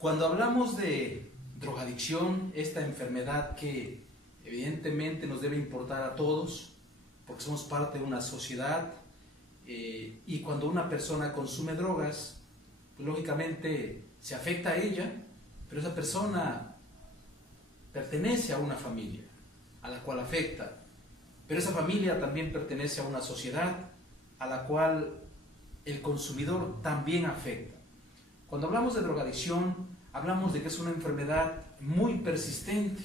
Cuando hablamos de drogadicción, esta enfermedad que evidentemente nos debe importar a todos, porque somos parte de una sociedad, y cuando una persona consume drogas, pues, lógicamente se afecta a ella, pero esa persona pertenece a una familia a la cual afecta, pero esa familia también pertenece a una sociedad a la cual el consumidor también afecta. Cuando hablamos de drogadicción, hablamos de que es una enfermedad muy persistente,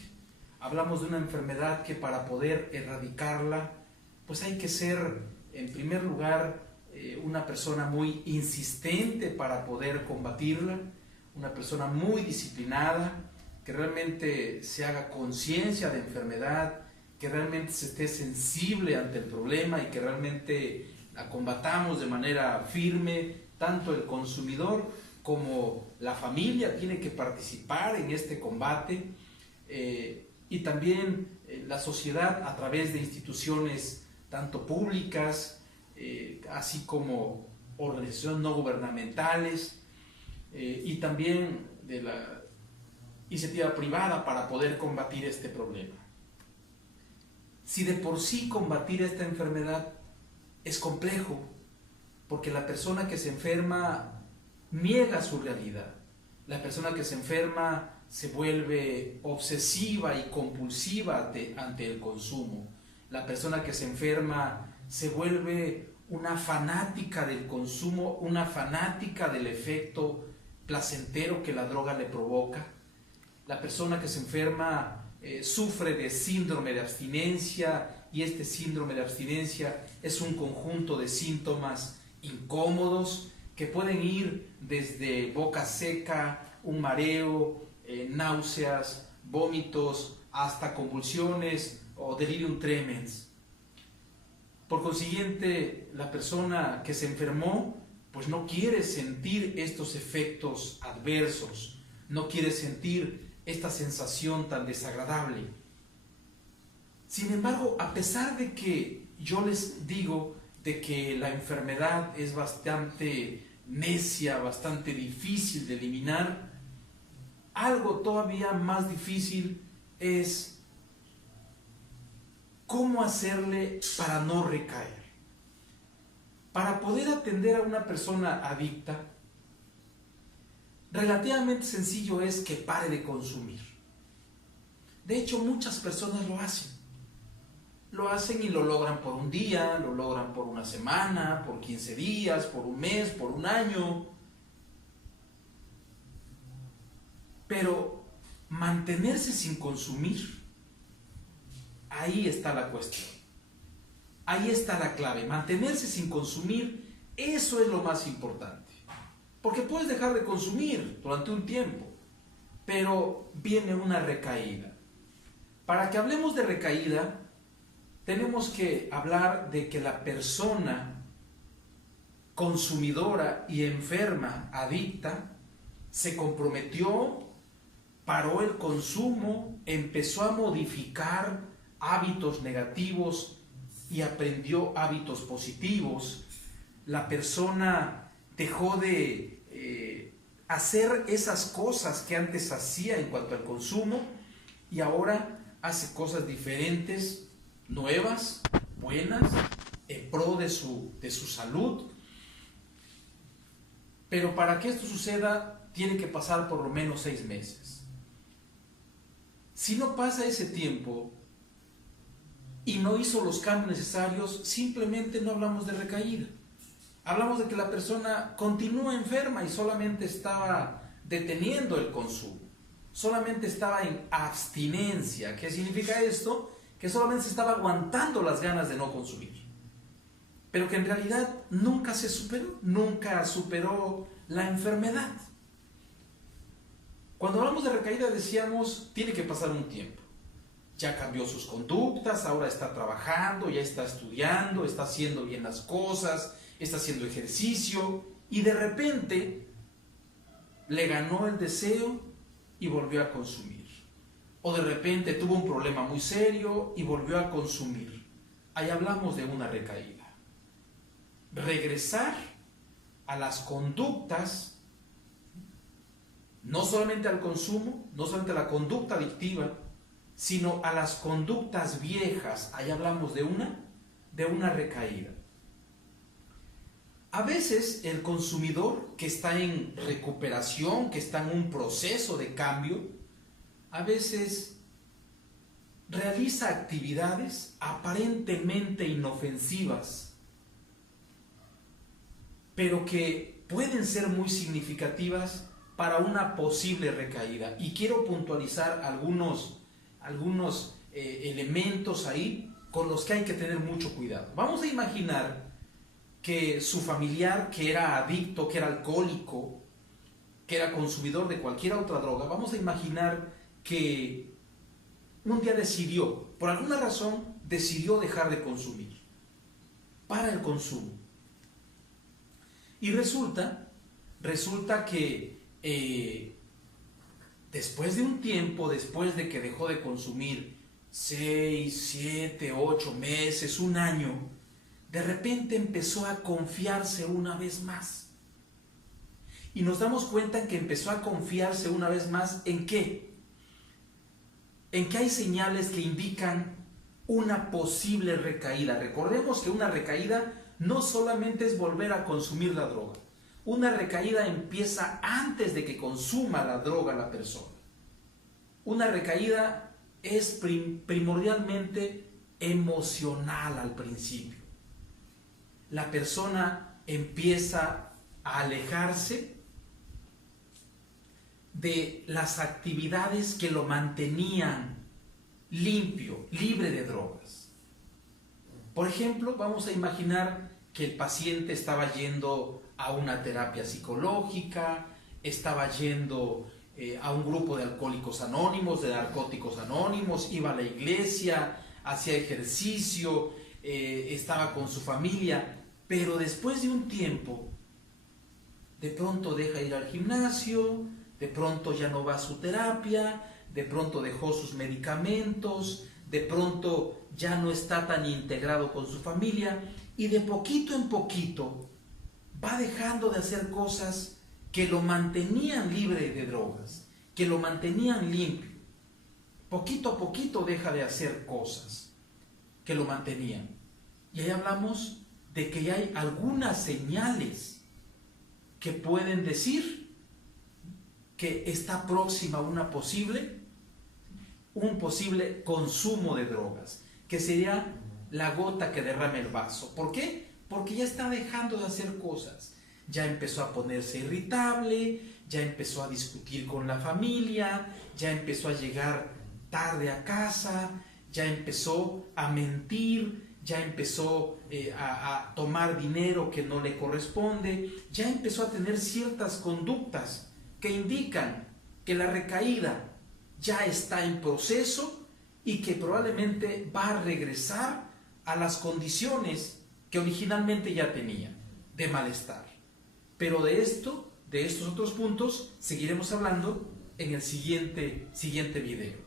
hablamos de una enfermedad que para poder erradicarla, pues hay que ser, en primer lugar, una persona muy insistente para poder combatirla, una persona muy disciplinada, que realmente se haga conciencia de enfermedad, que realmente se esté sensible ante el problema y que realmente la combatamos de manera firme. Tanto el consumidor como la familia tiene que participar en este combate, y también la sociedad a través de instituciones tanto públicas, así como organizaciones no gubernamentales, y también de la iniciativa privada para poder combatir este problema. Si de por sí combatir esta enfermedad es complejo, porque la persona que se enferma niega su realidad, la persona que se enferma se vuelve obsesiva y compulsiva ante el consumo, la persona que se enferma se vuelve una fanática del consumo, una fanática del efecto placentero que la droga le provoca. La persona que se enferma sufre de síndrome de abstinencia, y este síndrome de abstinencia es un conjunto de síntomas incómodos que pueden ir desde boca seca, un mareo, náuseas, vómitos, hasta convulsiones o delirium tremens. Por consiguiente, la persona que se enfermó pues no quiere sentir estos efectos adversos, no quiere sentir esta sensación tan desagradable. Sin embargo, a pesar de que yo les digo de que la enfermedad es bastante necia, bastante difícil de eliminar, algo todavía más difícil es cómo hacerle para no recaer. Para poder atender a una persona adicta, relativamente sencillo es que pare de consumir. De hecho, muchas personas lo hacen. Lo hacen y lo logran por un día, lo logran por una semana, por 15 días, por un mes, por un año. Pero mantenerse sin consumir, ahí está la cuestión. Ahí está la clave. Mantenerse sin consumir, eso es lo más importante. Porque puedes dejar de consumir durante un tiempo, pero viene una recaída. Para que hablemos de recaída, tenemos que hablar de que la persona consumidora y enferma, adicta, se comprometió, paró el consumo, empezó a modificar hábitos negativos y aprendió hábitos positivos. La persona dejó de hacer esas cosas que antes hacía en cuanto al consumo y ahora hace cosas diferentes, nuevas, buenas, en pro de su salud. Pero para que esto suceda, tiene que pasar por lo menos 6 meses. Si no pasa ese tiempo y no hizo los cambios necesarios, simplemente no hablamos de recaída. Hablamos de que la persona continúa enferma y solamente estaba deteniendo el consumo, solamente estaba en abstinencia. ¿Qué significa esto? Que solamente se estaba aguantando las ganas de no consumir, pero que en realidad nunca se superó, nunca superó la enfermedad. Cuando hablamos de recaída decíamos, tiene que pasar un tiempo. Ya cambió sus conductas, ahora está trabajando, ya está estudiando, está haciendo bien las cosas, está haciendo ejercicio, y de repente le ganó el deseo y volvió a consumir. O de repente tuvo un problema muy serio y volvió a consumir. Ahí hablamos de una recaída. Regresar a las conductas no solamente al consumo, no solamente a la conducta adictiva, sino a las conductas viejas. Ahí hablamos de una recaída. A veces el consumidor que está en recuperación, que está en un proceso de cambio, a veces realiza actividades aparentemente inofensivas, pero que pueden ser muy significativas para una posible recaída. Y quiero puntualizar algunos elementos ahí con los que hay que tener mucho cuidado. Vamos a imaginar que su familiar, que era adicto, que era alcohólico, que era consumidor de cualquier otra droga, vamos a imaginar que un día decidió, por alguna razón, decidió dejar de consumir, para el consumo. Y resulta que después de un tiempo, después de que dejó de consumir 6, 7, 8 meses, un año, de repente empezó a confiarse una vez más. Y nos damos cuenta que empezó a confiarse una vez más ¿en qué? En que hay señales que indican una posible recaída. Recordemos que una recaída no solamente es volver a consumir la droga. Una recaída empieza antes de que consuma la droga la persona. Una recaída es primordialmente emocional al principio. La persona empieza a alejarse de las actividades que lo mantenían limpio, libre de drogas. Por ejemplo, vamos a imaginar que el paciente estaba yendo a una terapia psicológica, estaba yendo a un grupo de alcohólicos anónimos, de narcóticos anónimos, iba a la iglesia, hacía ejercicio, estaba con su familia, pero después de un tiempo, de pronto deja ir al gimnasio, de pronto ya no va a su terapia, de pronto dejó sus medicamentos, de pronto ya no está tan integrado con su familia, y de poquito en poquito va dejando de hacer cosas que lo mantenían libre de drogas, que lo mantenían limpio. Poquito a poquito deja de hacer cosas que lo mantenían. Y ahí hablamos de que hay algunas señales que pueden decir que está próxima a un posible consumo de drogas, que sería la gota que derrama el vaso. ¿Por qué? Porque ya está dejando de hacer cosas. Ya empezó a ponerse irritable, ya empezó a discutir con la familia, ya empezó a llegar tarde a casa, ya empezó a mentir, ya empezó a tomar dinero que no le corresponde, ya empezó a tener ciertas conductas que indican que la recaída ya está en proceso y que probablemente va a regresar a las condiciones que originalmente ya tenía de malestar. Pero de estos otros puntos, seguiremos hablando en el siguiente video.